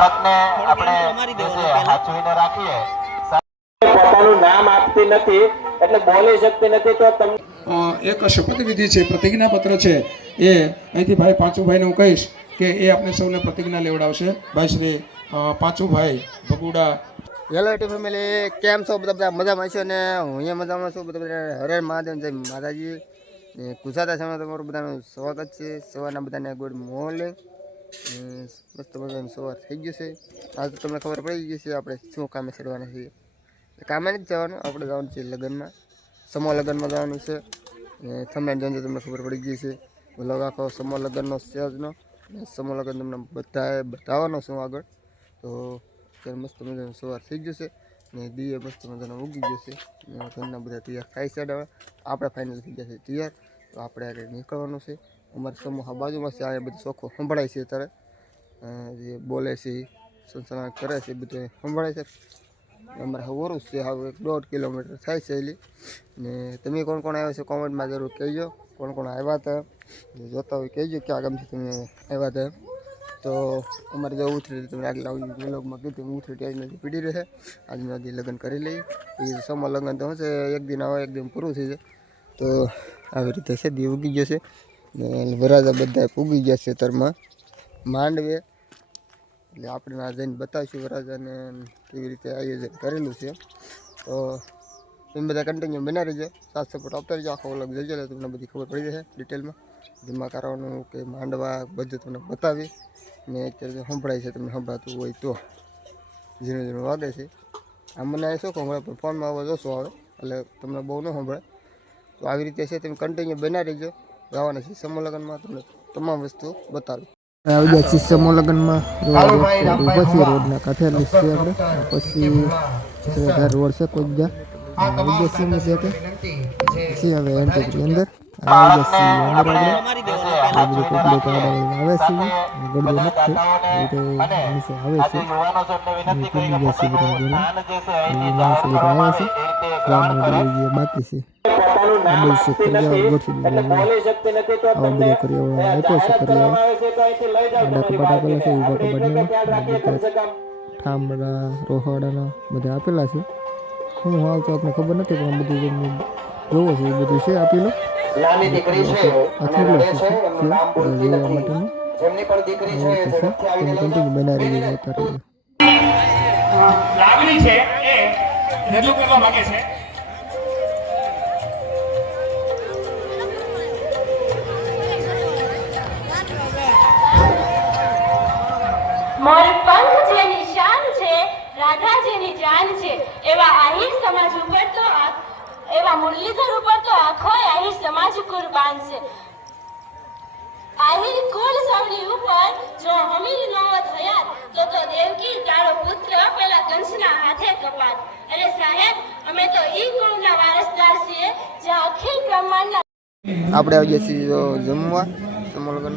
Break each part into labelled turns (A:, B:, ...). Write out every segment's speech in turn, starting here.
A: બાળકને આપણે હાચવીને રાખીએ. પોતાનું નામ આપતી નથી એટલે બોલી શકતી નથી તો તમને
B: એક એક શપથવિધિ છે પ્રતિજ્ઞાપત્ર છે. એ અહીંથી ભાઈ પાંચુભાઈને હું કહીશ કે એ આપણે સૌને પ્રતિજ્ઞા લેવડાવશે. ભાઈ Shri Panchubhai Bhaguda.
C: Hello YouTube family કેમ છો બધા બધા? મજામાં છો ને? હું અહીંયા મજામાં છું બધા બધા. હરે મહાદેવ જય માતાજી. ગુજરાત સમય તમારું બધાનું સ્વાગત છે. સવારના બધાને ગુડ મોર્નિંગ મસ્ત મજાનું સવાર થઈ ગયું છે. આજ તો તમને ખબર પડી ગઈ છે આપણે શું કામે ચડવાના છીએ. કામે નથી જવાનું, આપણે જવાનું છે લગ્નમાં. સમૂહ લગ્નમાં જવાનું છે. ને તમે જોઈને તમને ખબર પડી ગઈ છે વ્લોગ આખો સમૂહ લગ્નનો સેજનો ને સમૂહ લગ્ન તમને બધાએ બતાવવાનો છું આગળ. તો અત્યારે મસ્ત મજાનું સવાર થઈ જશે ને દીએ મસ્ત મજાનો ઉગી ગયો છે. ઘરના બધા તૈયાર થાય છે આપણે ફાઇનલ થઈ ગયા છે તૈયાર. તો આપણે આગળ નીકળવાનું છે. અમારે સમૂહ બાજુમાં છે આ બધું ચોખ્ખું સંભળાય છે અત્યારે. જે બોલે છે સંસાર કરે છે, બધું સંભળાય છે. અમારે હવરું છે, હવે એક દોઢ કિલોમીટર થાય છે એલી ને તમે કોણ કોણ આવ્યા છો કોમેન્ટમાં જરૂર કહેજો. કોણ કોણ આવ્યા હતા જોતા હોય કહેજો ક્યાં ગમશે તમે આવ્યા હતા તો અમારે જો ઉથરી તમે આગલા વ્લોગમાં કીધું ઉથરી ત્યાં નદી પીડી રહે. આજ નદી લગ્ન કરી લઈએ. એ સમા લગ્ન તો હશે, એક દિન આવે, એક દિન પૂરું થઈ જાય. તો આવી રીતે છે, દી ઉગી જશે ને વરાજા બધા પૂગી ગયા છે તરમાં માંડવે. એટલે આપણે આ જઈને બતાવીશું વરાજાને કેવી રીતે આયોજન કરેલું છે. તો તમે બધા કન્ટિન્યુ બના રહેજો. સાત સપોર્ટ આપતા રહેજો. આખો અલગ જજો એટલે તમને બધી ખબર પડી જશે ડિટેલમાં જમા કરવાનું કે માંડવા બધું તમને બતાવી ને અત્યારે સંભળાય છે. તમને સંભળાતું હોય તો. ઝીણું ઝીણું વાગે છે. આમ મને શું સંભળાય પણ ફોનમાં અવાજ ઓછો આવે. એટલે તમને બહુ ન સંભળાય. તો આવી રીતે છે. તમે કન્ટિન્યુ બના રહેજો. જવાના છે સમૂહ લગ્નમાં તમને તમામ વસ્તુ બતાવી. આવી ગયા છીએ સમૂહ લગ્નમાં પછી રોડના કાંઠે છે આપણે પછી રોડ છે કોઈ જા વિદેશીની છે કે પછી હવે એન્ટ્રી અંદર આવી ગયા છીએ અંદર આવે છે. નથી એ તો આવે છે.
A: છે
C: ગયા છે બધા
A: છે
C: આવે છે. બાકી છે.
A: પોતાનું નામ
C: બધું છે
A: એટલે બોલી શકતી નથી તો તમને
C: બધા કરી આપ્યો છે કરી
A: કરવામાં આવે છે તો અહીંથી લઈ જાઓ તમારી
C: આપેલા છે
A: બાળકીને. આપણે એટલું તો ધ્યાન રાખીએ કમ સે કમ.
C: ઠામડા રોહડાના બધા આપેલા છે. હું હાલ તો આપણે ખબર નથી પણ બધું જોવો છે એ બધું છે આપેલું?
A: નાની દીકરી છે. અને રડે
C: છે
A: છે એમનું નામ બોલતી નથી. જેમની પણ દીકરી છે
C: એ
A: ઝડપથી આવીને લઈ જાઓ.
C: બનાવી રહી
D: લાગણી છે એ. રજૂ કરવા માંગે છે
E: મોર પંખ જેની શાન છે, રાધા જેની છે, એવા આહિર સમાજ ઉપર તો એવા મુરલીધર ઉપર તો આખો આહીર સમાજ કુરબાન છે. આહીર કુલ સૌની ઉપર જો હમીર ન થયા તો તો દેવકી તારો પુત્ર પેલા કંસના હાથે કપાત. અરે સાહેબ, અમે તો ઈ કુળના વારસદાર છીએ, જે અખિલ બ્રહ્માંડના
C: છીએ જમવા, સમલગન.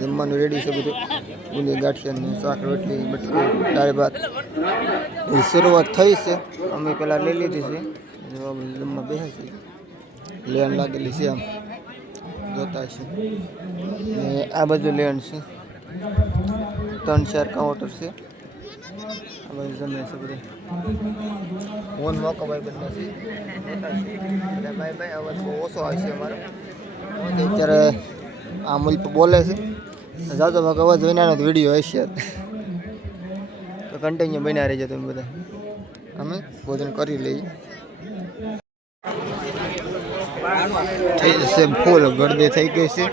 C: જમવાનું રેડી છે બધું. ઊંધી ગાંઠિયાની શાક, રોટલી બટકી દાળ, ભાત. એ શરૂઆત થઈ છે. અમે પહેલાં લઈ લીધી છે. જમવા બેસે છે. લેણ લાગેલી છે આમ. જોતા છે ને આ બાજુ લેણ છે. ત્રણ, ચાર કાઉન્ટર છે. આ બાજુ જમે છે મોન મોકો ભાઈ બંને છે. ભાઈ ભાઈ, અવાજ બહુ ઓછો આવે છે અમારો. અત્યારે આ મુલ્પ બોલે છે. જાતો ભાગ અવાજ વિનાનો વીડિયો હશે તો કન્ટિન્યુ બન્યા રહેજો તમે બધા. અમે ભોજન કરી લઈએ. થઈ જશે ફૂલ ગરદી થઈ ગઈ છે.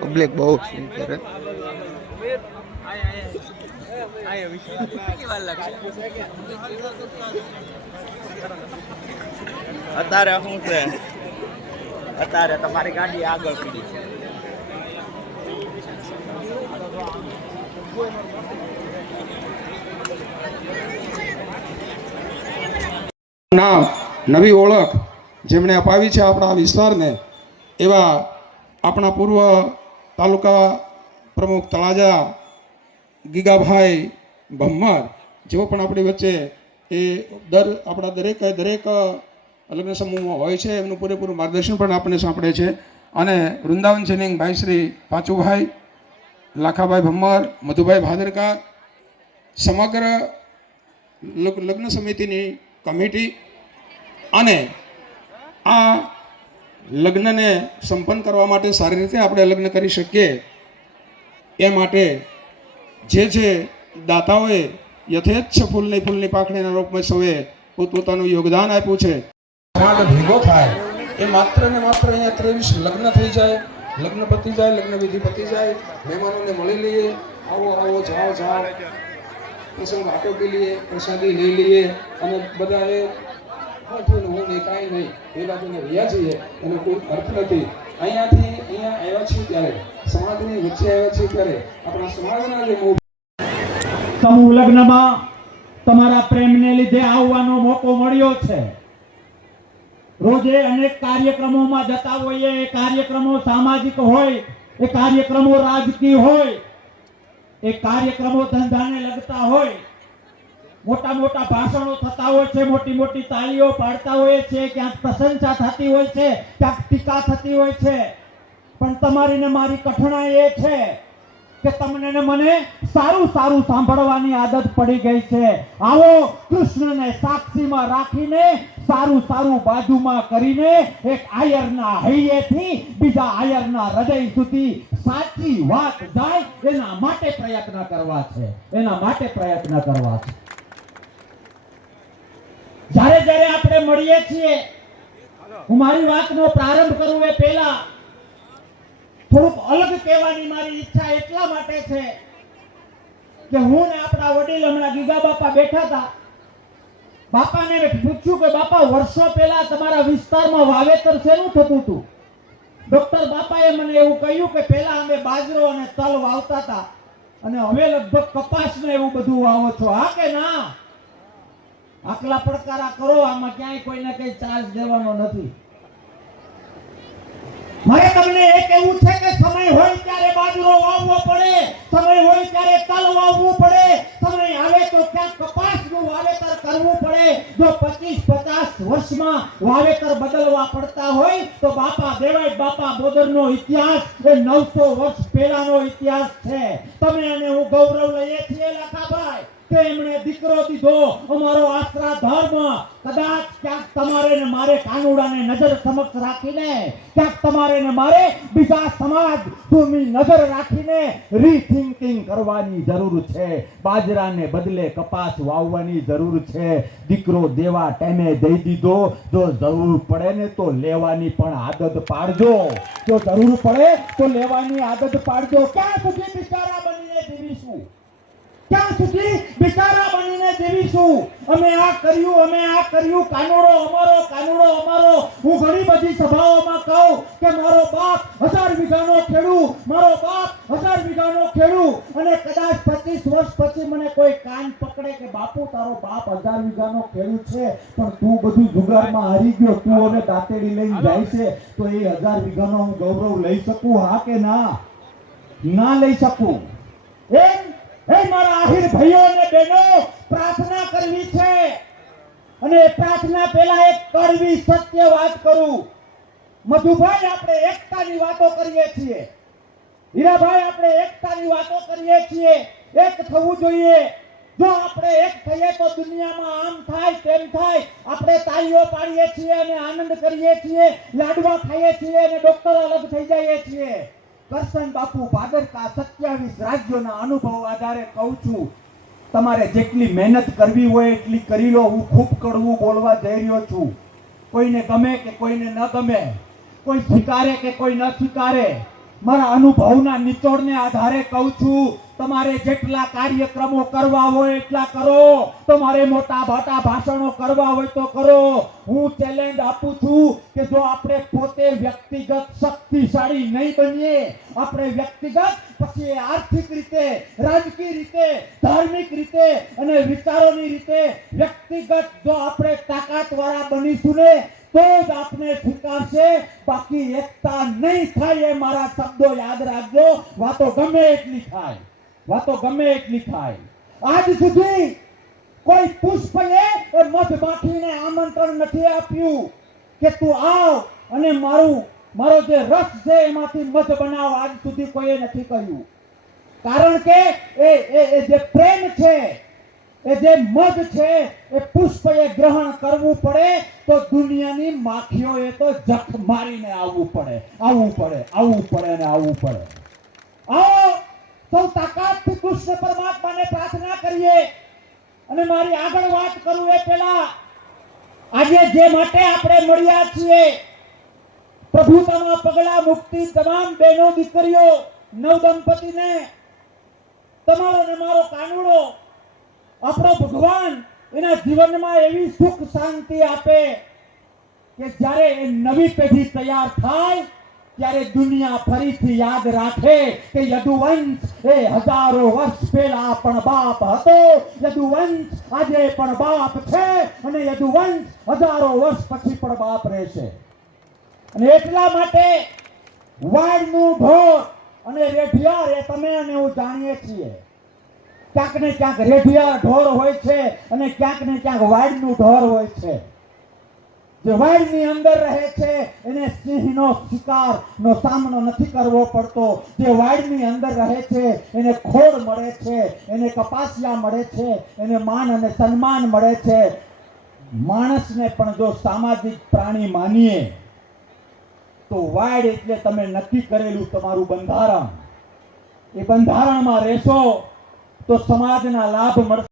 C: પબ્લિક બહુ અત્યારે.
F: અત્યારે શું છે? અત્યારે તમારી ગાડી આગળ પડી છે.
B: નામ નવી ઓળખ જેમણે અપાવી છે આપણા વિસ્તારને, એવા આપણા પૂર્વ તાલુકા પ્રમુખ તળાજા ગીગાભાઈ ભમ્મર, જેઓ પણ આપણી વચ્ચે એ દર, આપણા દરેક દરેક લગ્ન સમૂહમાં હોય છે, એમનું પૂરેપૂરું માર્ગદર્શન પણ આપણને સાંપડે છે. અને વૃંદાવન જનિંગ ભાઈ શ્રી પાંચુભાઈ લાખાભાઈ ભમ્મર મધુભાઈ ભાદરકા, સમગ્ર લગ- લગ્ન સમિતિની કમિટી અને આ લગ્નને સંપન્ન કરવા માટે સારી રીતે આપણે લગ્ન કરી શકીએ એ માટે જે જે દાતાઓએ યથેચ્છ ફૂલની ફૂલની પાખડીના રૂપમાં સૌએ પોતપોતાનું યોગદાન આપ્યું છે. ભેગો થાય, એ માત્ર ને માત્ર અહીંયા ત્રેવીસ લગ્ન થઈ જાય લગ્ન પતી જાય લગ્ન વિધિ પતી જાય, મહેમાનોને મળી લઈએ, આવો આવો, જાઓ જાઓ, પ્રસંગ આટોપી લઈએ, પ્રસાદી લઈ લઈએ અને બધાએ હા નહીં, કાંઈ નહીં, એ બાજુને રહ્યા છીએ, એનો કોઈ અર્થ નથી. અહીંયાથી અહીંયા આવ્યા છીએ ત્યારે, સમાજની વચ્ચે આવ્યા છીએ ત્યારે, આપણા સમાજના જે
G: સમૂહ લગ્નમાં તમારા પ્રેમને લીધે આવવાનો મોકો મળ્યો છે. રોજે અનેક કાર્યક્રમોમાં જતા હોઈએ, એ કાર્યક્રમો સામાજિક હોય, એ કાર્યક્રમો રાજકીય હોય, એ કાર્યક્રમો ધંધાને લગતા હોય. મોટા મોટા ભાષણો થતા હોય છે, મોટી મોટી તાળીઓ પાડતા હોય છે, ક્યાંક પ્રશંસા થતી હોય છે, ક્યાંક ટીકા થતી હોય છે. પણ તમારી ને મારી કઠણાઈ એ છે કે તમને ને મને સારું સારું સાંભળવાની આદત પડી ગઈ છે. આવો કૃષ્ણને સાક્ષીમાં રાખીને સારું સારું બાજુમાં કરીને એક આયરના હૈયેથી બીજા આયરના હૃદય સુધી સાચી વાત જાય એના માટે પ્રયત્ન કરવા છે. એના માટે પ્રયત્ન કરવા છે. જ્યારે જ્યારે આપણે મળીએ છીએ, હું મારી વાતનો પ્રારંભ કરું એ પહેલા થોડુંક અલગ કહેવાની મારી ઈચ્છા એટલા માટે છે કે હું ને આપણા વડીલ હમણાં ગીગા બાપા બેઠા હતા. બાપાને પૂછ્યું કે, બાપા, વર્ષો પહેલા તમારા વિસ્તારમાં વાવેતર શેનું થતું હતું? ડોક્ટર બાપાએ મને એવું કહ્યું કે, પહેલા અમે બાજરો અને તલ વાવતા હતા અને હવે લગભગ કપાસને એવું બધું વાવો છો. હા કે ના? આકલા પડકારા કરો, આમાં ક્યાંય કોઈને કઈ ચાર્જ દેવાનો નથી. મારે તમને એ એવું છે કે, સમય હોય ત્યારે બાજરો વાવવો પડે, સમય હોય ત્યારે તલ વાવવું પડે. જો 25 50 વર્ષમાં વાવેતર બદલવા પડતા હોય, તો બાપા દેવાય બાપા બોદરનો ઇતિહાસ એ 900 વર્ષ પહેલાનો ઇતિહાસ છે. તમે અને હું ગૌરવ લઈએ છીએ લખાભાઈ. કે એમણે દીકરો દીધો અમારો આશરા ધર્મ કદાચ ક્યાંક તમારે ને મારે કાનુડાને નજર સમક્ષ રાખીને, ક્યાંક તમારે ને મારે બીજા સમાજ ભૂમિ નજર રાખીને રીથિંકિંગ કરવાની જરૂર છે. બાજરાને બદલે કપાસ વાવવાની જરૂર છે. દીકરો દેવા ટાઈમે દઈ દીધો. જો જરૂર પડે ને તો લેવાની પણ આદત પાડજો. જો જરૂર પડે તો લેવાની આદત પાડજો. ક્યાં સુધી બિચારા બનીને જીવીશું ક્યાં સુધી બિચારા બનીને જીવીશું અમે આ કર્યું, અમે આ કર્યું. કાનુડો અમારો કાનુડો અમારો. હું ઘણી બધી સભાઓમાં કહું કે મારો બાપ હજાર વીઘાનો ખેડૂ, મારો બાપ હજાર વીઘાનો ખેડૂ. અને કદાચ પચીસ વર્ષ પછી મને કોઈ કાન પકડે કે બાપુ, તારો બાપ હજાર વીઘાનો ખેડૂ છે, પણ તું બધું જુગારમાં હારી ગયો, તું હવે દાંતેડી લઈને જાય છે, તો એ હજાર વીઘાનો હું ગૌરવ લઈ શકું, હા કે ના? ના લઈ શકું. એમ એ મારા આહિર ભાઈઓ અને બહેનો, પ્રાર્થના કરવી છે. અને પ્રાર્થના પહેલા એક કડવી સત્ય વાત કરું. મધુભાઈ, આપણે એકતાની વાતો કરીએ છીએ. હીરાભાઈ, આપણે એકતાની વાતો કરીએ છીએ. એક થવું જોઈએ. જો આપણે એક થઈએ તો દુનિયામાં આમ થાય તેમ થાય. આપણે તાળીઓ પાડીએ છીએ અને આનંદ કરીએ છીએ. લાડવા ખાઈએ છીએ અને ડોક્ટર અલગ થઈ જઈએ છીએ. કરશન બાપુ ભાદરકા સત્યાવીસ રાજ્યોના અનુભવ આધારે કહું છું, તમારે જેટલી મહેનત કરવી હોય એટલી કરી લો. હું ખૂબ કડવું બોલવા જઈ રહ્યો છું. કોઈને ગમે કે કોઈને ન ગમે, કોઈ સ્વીકારે કે કોઈ ન સ્વીકારે મારા અનુભવના નિચોડને આધારે કહું છું, તમારે જેટલા કાર્યક્રમો કરવા હોય એટલા કરો. તમારે મોટા ભાટા ભાષણો કરવા હોય તો કરો. હું ચેલેન્જ આપું છું કે જો આપણે પોતે વ્યક્તિગત શક્તિશાળી નહીં બનીએ, આપણે વ્યક્તિગત, પછી આર્થિક રીતે, રાજકીય રીતે, ધાર્મિક રીતે અને વિચારોની રીતે વ્યક્તિગત જો આપણે તાકાતવાળા બનીશું ને તો જ આપને સ્વીકારશે. બાકી એકતા નહીં થાય એ મારા શબ્દો યાદ રાખજો. વાતો ગમે એટલી થાય. વાતો ગમે એટલી થાય. આજ સુધી કોઈ પુષ્પએ એ મધ મધમાખીને આમંત્રણ નથી આપ્યું કે તું આવ અને મારું, મારો જે રસ છે એમાંથી મધ બનાવ આજ સુધી કોઈએ નથી કહ્યું. કારણ કે એ એ જે પ્રેમ છે એ જે મધ છે, એ પુષ્પ એ ગ્રહણ કરવું પડે, તો દુનિયાની એ તો જખ મારીને આવવું પડે. આવવું પડે આવવું પડે અને આવવું પડે. આવો, સૌ તાકાતથી કૃષ્ણ પરમાત્માને પ્રાર્થના કરીએ. અને મારી આગળ વાત કરું એ પહેલા, આજે જે માટે આપણે મળ્યા છીએ, પ્રભુતામાં પગલા મુક્તિ તમામ બહેનો દીકરીઓ નવ દંપતીને તમારો ને મારો કાનુડો આપણો ભગવાન એના જીવનમાં એવી સુખ શાંતિ આપે કે જ્યારે એ નવી પેઢી તૈયાર થાય, ત્યારે દુનિયા ફરીથી યાદ રાખે કે યદુવંશ એ હજારો વર્ષ પહેલા પણ બાપ હતો. યદુવંશ આજે પણ બાપ છે અને યદુવંશ હજારો વર્ષ પછી પણ બાપ રહેશે. અને એટલા માટે વાડનું ઢોર અને રેઢિયાર એ તમે અને હું જાણીએ છીએ. ક્યાંક ને ક્યાંક રેઢિયા ઢોર હોય છે અને ક્યાંક ને ક્યાંક વાડનું ઢોર હોય છે. જે વાડની અંદર રહે છે, એને સિંહનો શિકારનો સામનો નથી કરવો પડતો. જે વાડની અંદર રહે છે, એને ખોળ મળે છે, એને કપાસિયા મળે છે, એને માન અને સન્માન મળે છે. માણસને પણ જો સામાજિક પ્રાણી માનીએ, તો વાડ એટલે તમે નક્કી કરેલું તમારું બંધારણ. એ બંધારણમાં રહેશો. તો સમાજના લાભ મળશે.